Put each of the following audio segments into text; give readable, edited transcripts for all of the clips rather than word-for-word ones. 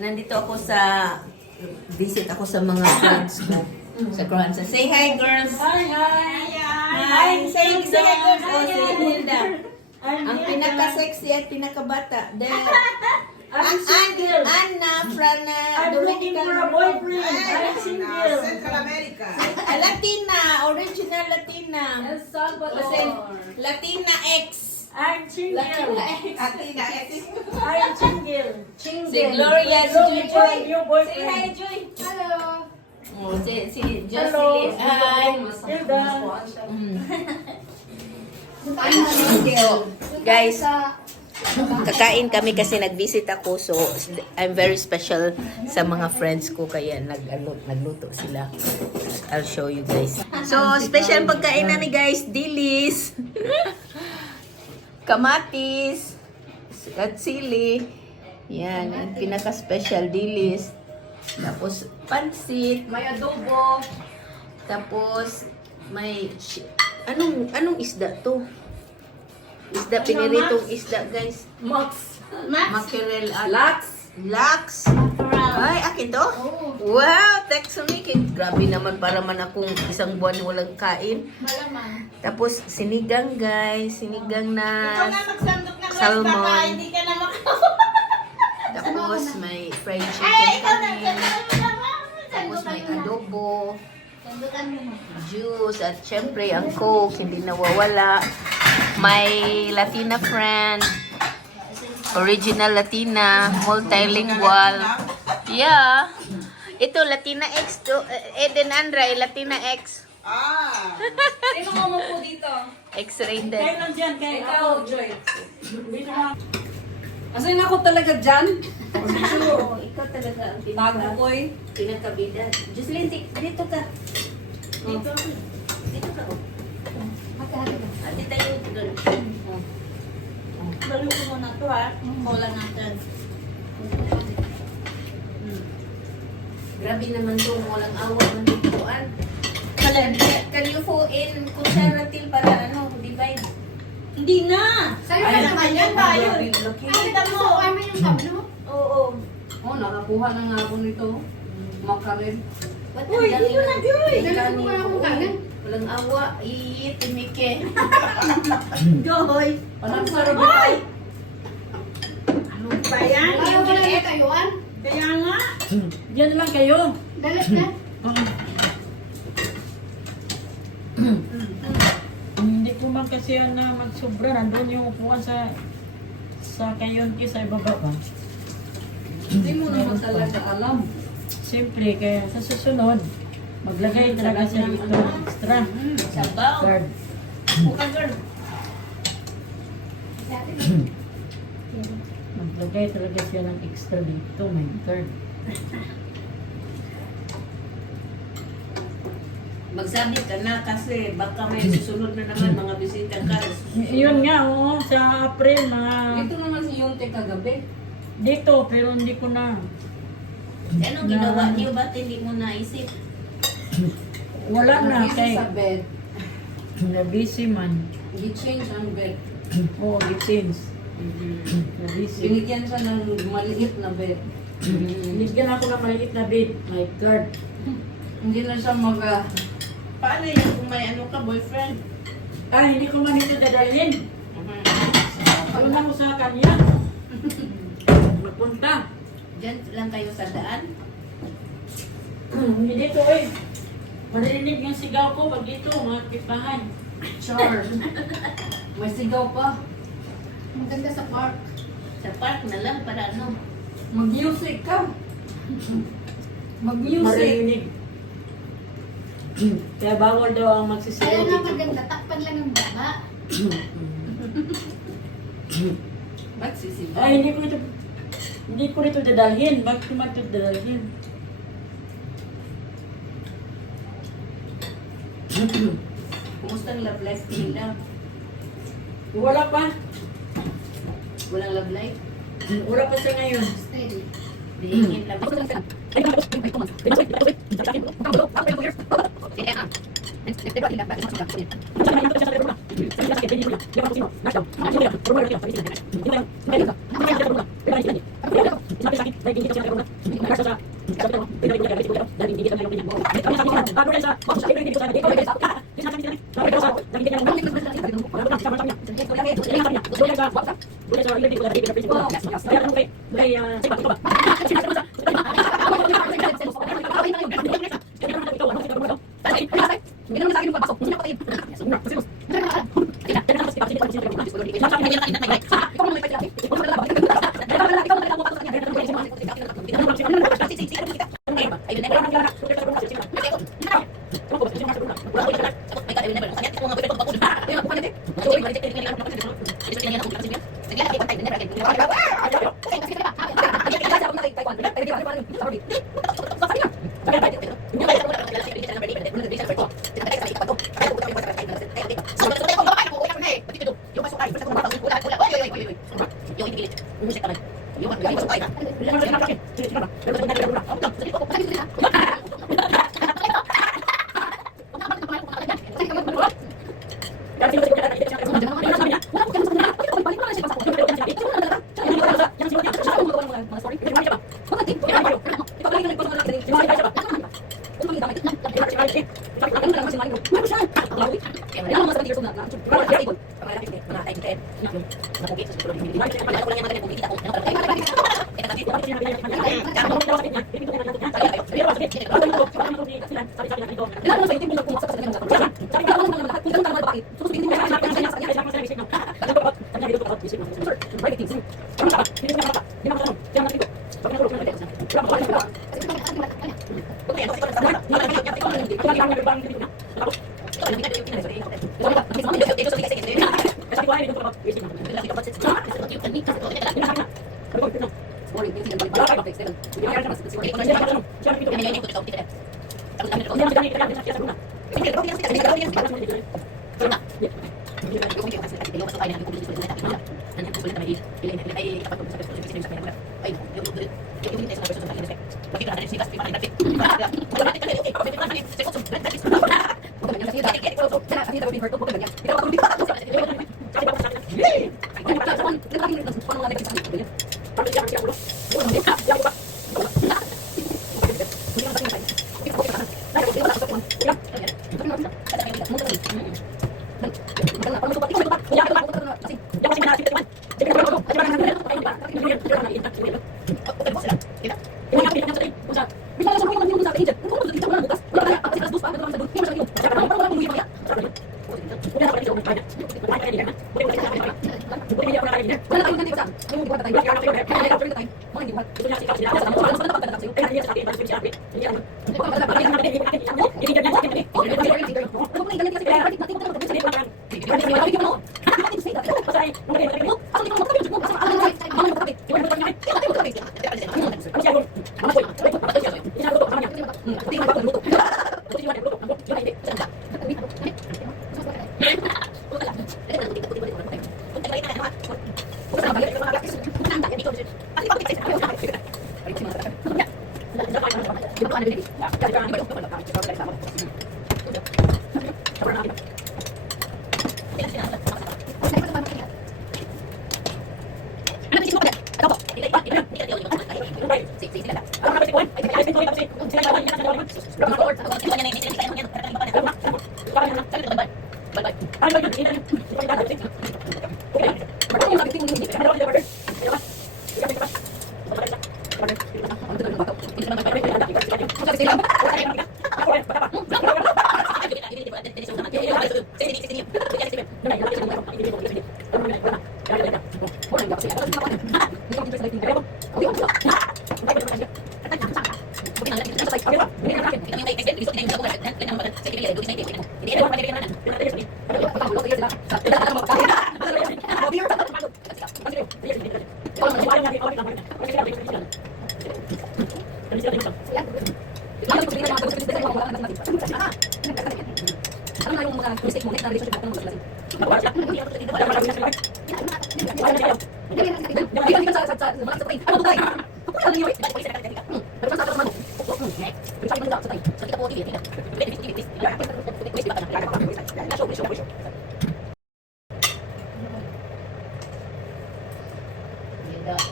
Nandito ako sa visit ako sa mga friends ko sa Croatia. Say hi, girls. Hi. Hi. Say hi, girls. Oh, si Hilda. Ang pinaka-sexy at pinaka-bata. Anna, Frana, I'm looking for a boyfriend. I'm single. Central America. Latina, original Latina. El Salvador. Kasi Latina X. I'm single. Latina X. Atina, I'm single. Si Gloria, si Looking for a Joy. new Say boyfriend. hi, Joy. Hello. Oh, si Hello. Jocelyn. Hi. Hilda. Guys, kakain kami kasi nag-visit ako, so I'm very special sa mga friends ko kaya nagluto sila. I'll show you guys. So, special pagkain namin guys, dilis, kamatis, at sili. Yan, ang pinaka-special dilis. Tapos pansit, May adobo. tapos may anong isda to? Isda, piniritong isda, guys. Max. Mackerel at Lax. lax. Ay, akin to? Wow, Texonic. Grabe naman para man akong isang buwan walang kain. Malamang. Tapos sinigang, guys. Sinigang na magsandok ng salmon. hindi ka na Tapos may fried chicken kami. Tapos may Sandukan mo na. adobo, Sandukan mo na. juice, at syempre ang Coke, hindi nawawala. May Latina friend, original Latina, multilingual. Yeah. Ito, Latina X to. Eden Andra, Latina X. Sino mo po dito? X-rated. Kayo lang dyan. Kayo Ikaw, Joy. Dito na. Asan ako talaga dyan? Oo, ikaw talaga ang Bago ko eh. pinakabida. Jocelyn, dito ka. Dito. Dito ka. Oh. Ate tayo doon. Balo ko muna to ha. Bola natin. Grabe naman itong walang awa ng dituan. Can you fill in kutsaratil para divide? Hindi na. Sa'yo na naman yan tayo. Ay, Kita mo. Ay, may yung sabi mo? Oo. Oh, nakakuha na nga ako nito. Makarel. Ba't Uy, ang dami dito na, ng Joy. kanin? Nalito ko na akong kanin. Walang awa. Timike. Joy. Parang sarap Hoy! ito. Ano ba yan? Ayaw ko na yung kayuan. Kaya nga. Diyan lang kayo. Dalit na. Hindi ko man kasi na magsobra. Nandun yung upuan sa kayonki sa ibaba ba. Hindi mo naman talaga alam. Siyempre, kaya sa susunod, maglagay talaga siya dito extra. Sabaw. Third. Buka girl. Maglagay talaga siya ng extra dito, may third. Magsabi ka na kasi baka may susunod na naman mga bisita ka. Yun nga, oo, sa April, mga Ito naman si Yunte kagabi. dito, pero hindi ko na. Anong ginawa niyo? Ba't hindi mo naisip? Wala na, Nag-isip kay sa bed. na-busy man. Gi-change ang bed. Oo, it-change. Na-busy. Binigyan siya ng maliit na bed. Binigyan ako ng maliit na bed, my third. Hindi na siya Paano yan kung may ano ka, boyfriend? Ah, hindi ko man ito dadalhin. Ano ko sa kanya? Magpunta. Diyan lang kayo sa daan? Hindi dito eh. Marinig yung sigaw ko pag dito, mga kipahan. char. May sigaw pa. Maganda sa park. Sa park na lang para ano? Mag-music ka. Mag-music. Marinig. Kaya bawal daw ang Kaya magsisigaw nga dito. maganda, takpan lang ang baba. Magsisigaw. Ay, hindi ko rito dadalhin. Bakit ko man ito dadalhin? Kumusta ang love life nila? Wala pa. Walang love life? Wala pa siya ngayon. Steady. Dihingin lang.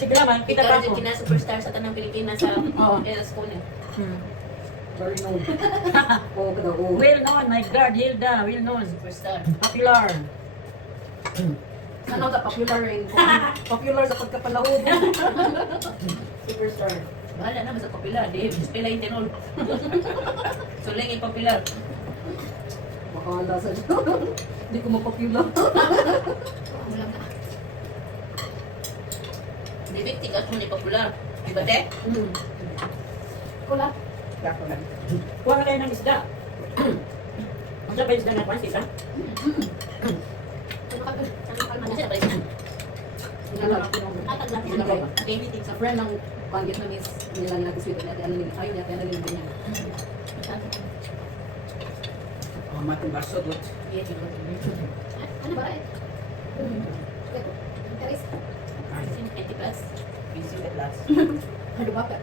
Sige naman, kita Nakita ikaw ako. rin kina superstar sa tanang Pilipinas sa Oo. school niya. Very known. Oo, kada oo. Well known, my God, Hilda, well known. Superstar. Popular. Ano ka popular rin? Popular sa pagkapalahod. Superstar. Bahala na, basta popular. Di, spela yung tenol. So, lang yung popular. Bahala sa Hindi ko mapopular. Wala na. Di, bigtik at mo ni popular. Di ba, te? Kulat. Kuha na kayo ng isda. Ang sabay isda na pansit, ha? Ano ka ba? Ano siya, balik? Okay. Sa friend ng pang Vietnamese, nila nag-sweet natin, ano nila, ayaw niya, kaya nalilin niya. Ano ba rin? Interes. 80 plus. Ano ba ka?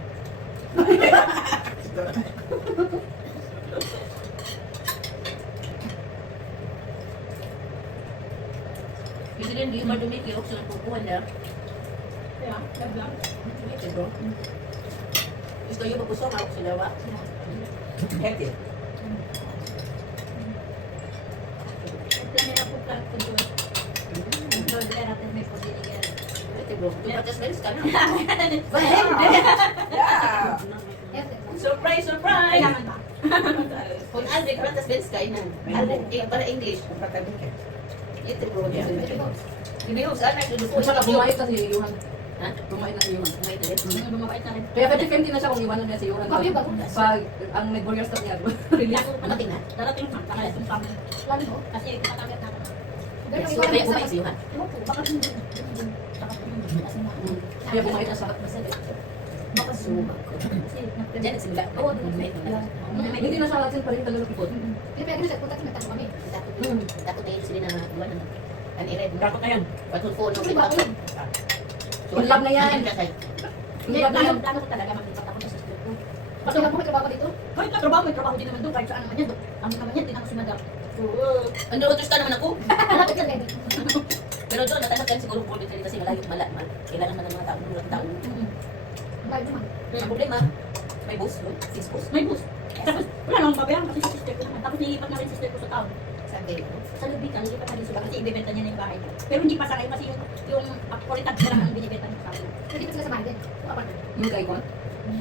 Kasi din, di madumi kayo sa pupuan na. Kaya, naglang. Ito, bro. Gusto nyo magpusok ako sa lawa? Healthy. Planera po ka ito doon. Doon kaya natin may pagdiligan. Ito, bro. Tumatas na ka na. Surprise, surprise! Kailangan ba? Kung Alvin, pratas beres ka, ina. Alvin, para English. Ito, bro. Iniyo, sana yung Kung saka bumait na si Johan. Ha? Bumait na si Johan. May talit. Bumabait na rin. Kaya 50-50 na siya kung iwanan niya si Johan. Kami ba? Pag ang nag-warrior stuff niya, release. Matating na. Darating sa tangalas yung family. Lalo mo? Kasi katagat natin. Ganun So, yung may iwan umay sa- si Johan. Ewan ko, baka hindi. Kasi nga, Kaya bumait na siya. baka sumag ko. Kasi Diyan nagsimula. Oo, May ito. Hindi na siya latin pa rin talalukipot. Pero pwede na nagpunta kasi nagtanong kami. Takot na yun sila na iwan ng an-ired. Dakot na yan. Patun phone Kasi ba, ng Unlab na yan. Hindi, plano ko talaga maglipat ako sa sister ko. Kasi nga po may trabaho dito. Kahit may trabaho din naman doon. Kahit saan naman yan. Ang naman yan, tinang si Madam. Ano, gusto naman ako. Malapit lang eh. Pero doon, natanong kan siguro po dito kasi malayo malat man. Kailangan man ng mga tao, mga tao. Bayad naman. Ang problema, may bus doon, 6 bus. May bus. Tapos wala namang babayaran kasi sa sister ko naman. Tapos nilipat na rin sister ko sa town. Sabi, Sa Lubican, nilipat na rin sila kasi ibebenta niya na yung bahay niya. Pero hindi pa sa ngayon kasi yung quality na lang ang binibenta niya sa akin. Pwede pa sila sa Marden. Yung kay Juan.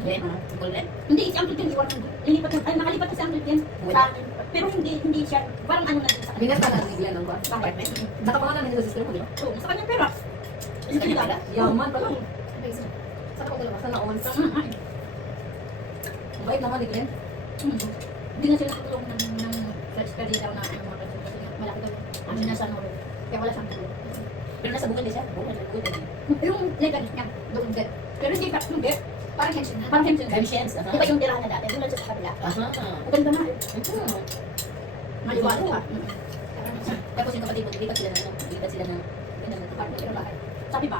then, ikaw rin? Hindi, si Uncle Ken, iwan ko. Nilipat na, ay nakalipat na si Uncle Ken sa akin. Pero hindi siya, parang ano na din sa kanya. Binenta na ni Bian ng Juan. Apartment. Nakapangalan niya sa sister mo, di ba? Oo, sa kanya pera. Sa kanya pala. Yaman pala. Saka ko dalawa. Sana all. Ay, Bait naman ni Glenn. hindi na sila tutulong ng study daw na ano mga kasi kasi malaki daw. Ano na sa Norway. Kaya wala siyang tulong. Pero nasa bukid din siya. Bukid din. Yung legal niya, doon din. Pero hindi pa, hindi. Parang hensin na. Parang Hemsen. Kami chance. Di ba yung tirahan na dati? Doon lang siya sa kabila. Aha. Maganda na. Mhm. Maliwanag pa. Tapos yung kapatid mo, dilipat sila ng, dilipat sila ng, Pero bakit? Sabi ba?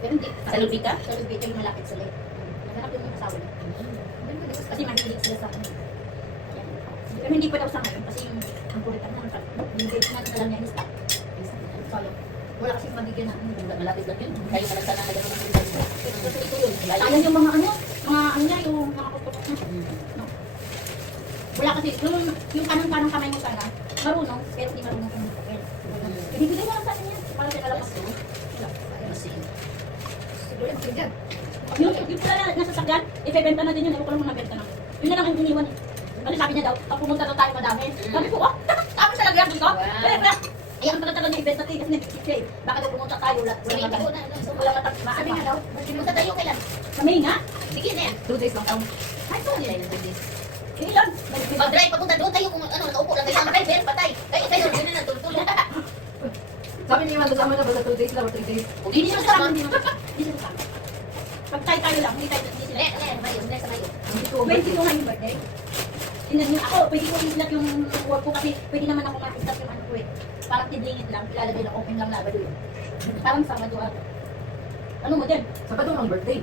Pero hindi. sa Ludwika? Sa Lubito yung malapit sila eh. Naghanap yung mga asawa niya. Kasi mahilig sila sa kanya. Pero hindi pa daw sa ngayon kasi yung ang kulit ang mga binibig na lang niya is that. Sayang. Wala kasi mabigyan na. Malapit lang yun. Kayo na lang sana nagano ng pinsan mo. Kasi ito yun. Sayang yung mga ano niya, yung mga kututok niya. No? Wala kasi, yung kanang kamay mo sana, marunong, pero hindi marunong kumukutin. Binibigay mo lang sa kanya. Para siya lang kasi. Siguro yung makinig. Yung pala nasa sakyan, ibebenta na din yun. Ewan ko lang mga benta na. Yun na lang ang iniwan eh. Kasi sabi niya daw, pag pumunta daw tayo madami. Sabi ko, sabi sa lagyan dito. Ay, ang talaga niya ibenta tayo kasi nag-isip eh. Baka daw pumunta tayo, wala matang Sabi nga daw, Punta tayo kailan? Sa May nga? Sige na yan. 2 days lang taon. Ay, so, Hindi na yun. yung ilan? Pag-drive, papunta doon tayo kung ano, nakaupo lang tayo. Ang driver, patay. Kayo, yun na, tulong. Sabi niya man, kasama na ba sa 2 days lang or 3 days? Kung Hindi hindi siya siya sa sa amin. Hindi siya sa amin. Pag tayo lang, hindi sila. Mayo, sa Mayo. 22 nga yung birthday. Tingnan niyo ako, pwede ko i-slot yung work ko kasi pwede naman ako ma-slot yung ano ko eh. Parang tidlingit lang, ilalagay lang, open lang labado yun. Parang Sabado ako. Ano mo din? Sabado ng birthday.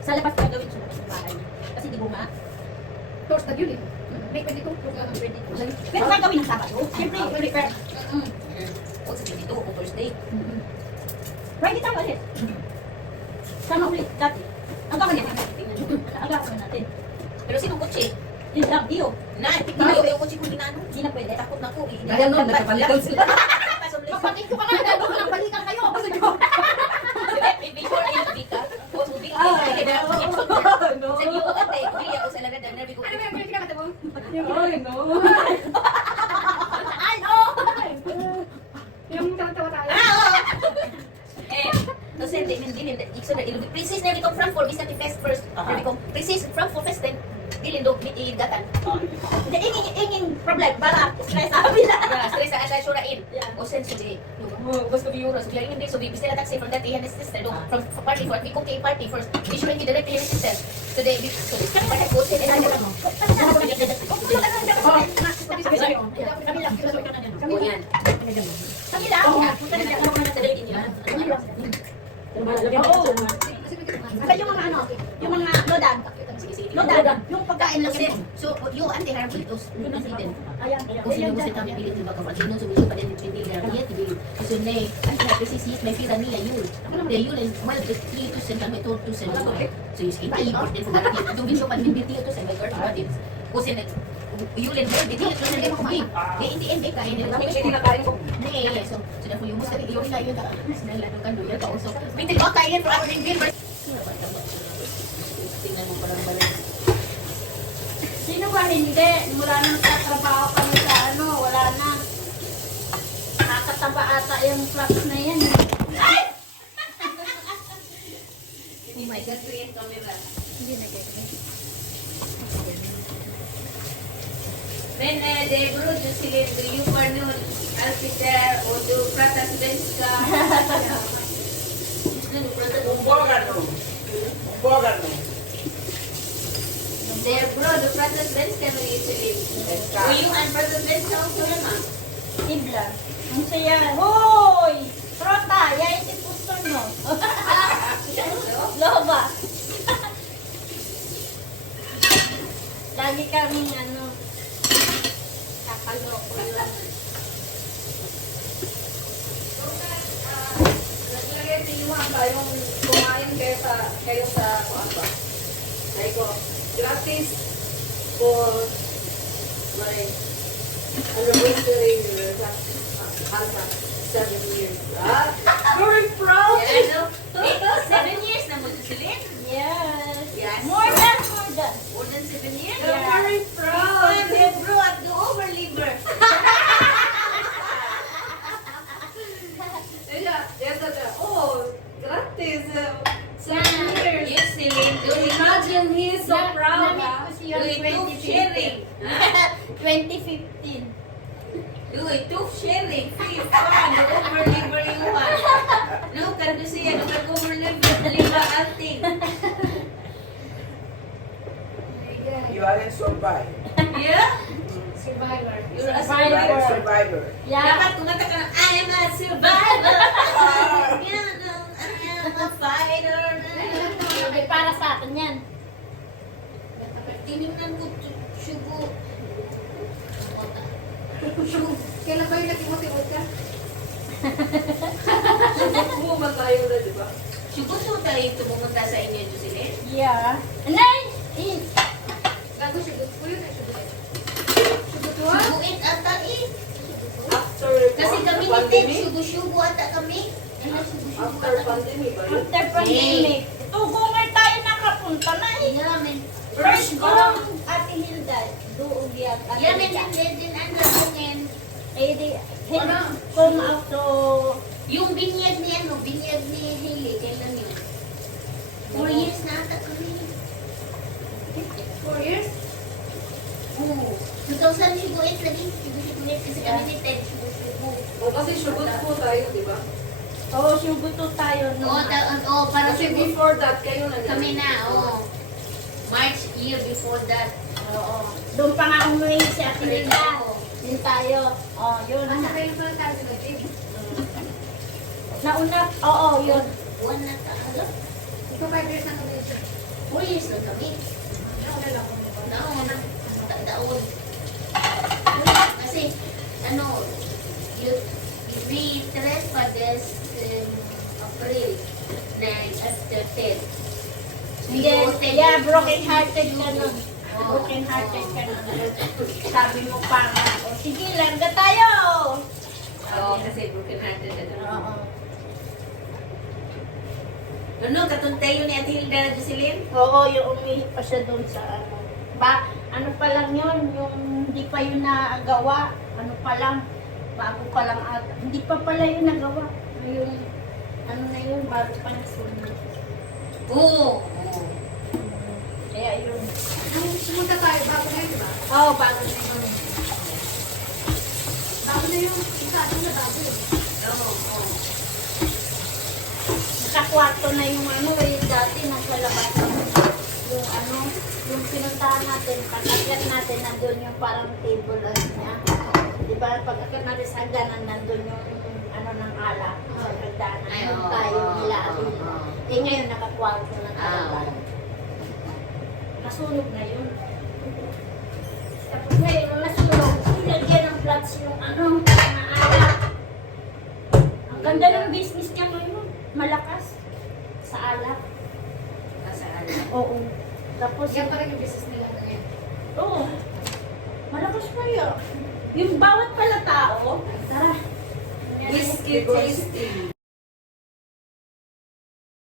Sa labas ka gawin sa labas ng bahay. Kasi di buma. Tours na yun eh. May 22. Tours lang ang 22. Pero gagawin ng Sabado. Siyempre, prepare. Huwag sa 22, kung Thursday. Friday tayo ulit. Sama ulit dati. Agawan niya. Agawan natin. Pero sinong kotse? Yun lang, iyo. Na, ikaw yung kotse ko ginano. Hindi na pwede. Takot na ko. Kaya nun, nagkapalitan sila. Kapatid ko pa nga, nandun ka ng balikan kayo. Kasi ko. Before yung bika. Kung bika. Sa iyo ko ate. Bili ako sa laga. Nervi ko. Ano ba yung pinakata mo? Ay, no. Ay, no! Yung tawa tayo. Eh, no sé, princess na ko Frankfurt, bisa ti fest first. Sabi ko, princess Frankfurt fest din. Dili do gatan. Hindi, ingin problem. Para, stress sabi na. Ya, stress sa asa surain. Yeah. O sen sudi. Gusto ko euro, so bilang hindi so bibis nila taxi from that ihan sister do from party for we come to a party first. We should direct to his sister. Today we so this kind of go to the other. Kami lang, kami lang. O yan. Kami lang. Oo. Saka yung mga ano, yung mga lodan. Lodan, yung pagkain lang Kasi, yun. so, yung anti-harbitos, yun ang hidden. Ayan, Kung sino mo sa kami pilit ng baka pag so gusto pa din yung hindi na niya, tibi. Kasi na ay na kasi sis may pira niya yun. Kaya yun ay well, 3% kami 2% so yung skin import din sa dati. Itong video pa din 2% may card pa din. Kasi na yun ay very detailed kasi na kumain. Eh hindi hindi kain nila. Kami siya kinakain ko. Nee, so na po yung musta yun na yun na nalalo kan doon ka also. Binti ba kain for our din tingnan mo parang balik. Sino ba hindi? Mula nang sa trabaho kami sa ano, wala na. Nakakataba ata yung flash na yan. Hindi may gagawin camera. Hindi na ganyan. Men de bro जो सिले यू पढ़ने वाले अल्फिटर और जो प्रथा स्टूडेंट्स का de bro the प्रथा स्टूडेंट्स का ये सिले वो यू and प्रथा स्टूडेंट्स का उन्होंने मां Ibla. Ang saya. Hoy! Prota, yay si pusto no. Loba. Lagi kaming ano, kakaloko lang. Naglagay din yung tayong kumain kayo sa kuwan ba? Sabi ko, gratis for my anniversary Alpha 7 years. Very proud! yeah no 7 years na mo silin Yes. yes More than. more than 7 years Yeah. Very proud! de bro at the overliver Oh, gratis! 7 years! yes silin Imagine he's so proud. YouTube sharing 2015. YouTube sharing free fun overliver yung one no kan siya no kan overliver liba alting You are a survivor. yeah Survivor. you're a You are a survivor survivor. Yeah. dapat kumanta ka ng I am a survivor yeah no I am a fighter Hindi para sa atin yan. tinignan ko sugo Kailan ba yung nag-imot-imot ka? Buman tayo na, di ba? sugo so tayo pumunta sa inyo Jocelyn Yeah. Nay! Gago sigot ko yun. Sigot ko? suguin ata After kasi kami ni Ted pandemic? sugo-sugo ata kami After pandemic ba yun? After pandemic. Tugumay tayo nakapunta na eh. yeah men First kong Ate Hilda. Doon yan. Ate yeah men Hilda. din ano din Eh di, kung auto, yung binyag ni ano, binyag ni Hailey, kailan yun? 4 years na ata kami. 4 years? Oo. 2008 lagi. 2008 kasi kami ni Ted. O kasi sugot po tayo, di ba? oh, suguto tayo no. Para Kasi before that, kayo na kami na, March year before that. Oo. Doon pa nga umuwi si Ate Hilda. Din tayo. Oh, yun. Ano ba yung pala tayo sa gym? Nauna, oo, yun. Buwan na ka. Ikaw 5 years na kami. 4 years na kami. Wala lang ako. Naon. Daon. Kasi, ano, we trespass April 9 after 10. Hindi, kaya broken hearted ka nun. Broken hearted ka nun. Sabi mo pa nga, o sige, larga tayo! Oo, kasi broken hearted na doon. Oo. Ano, katuntay yun ni Ate Hilda na Jocelyn? Oo, yung umihi pa siya doon sa ano. Ano pa lang yun, yung hindi pa yun nagawa. Ano pa lang, bago pa lang ata. Hindi pa pala yun nagawa. Yung, ano na yun, bago pa nasunod. Oo. Kaya yun. Sumunta tayo, bago na yun, diba? Oo, bago na yun. Bago na yun, isa, ano na bago yun? Oo. Nakakwarto na yung ano, yung dati nasa labas. Yung ano, yung pinuntahan natin, pag-akyat natin, nandun yung parang table niya. Di ba, pag-akyat natin sa hagdanan, nandun yung ano ng alak. Sa hagdanan, Ay, yung oo, tayo oo, nila. oo. Eh ngayon, nakakwarto na talaga. Ah. Nasunog na yun. Tapos ngayon, nung nasunog, nilagyan ng floods yung ano, mga alak. Ang ganda ng business niya ngayon. Malakas. Sa alak. Nasa alam. Oo. Tapos, Yan pa rin yung business nila ngayon. oo. Malakas pa yun. Yung bawat pala tao, tara. Whiskey tasting.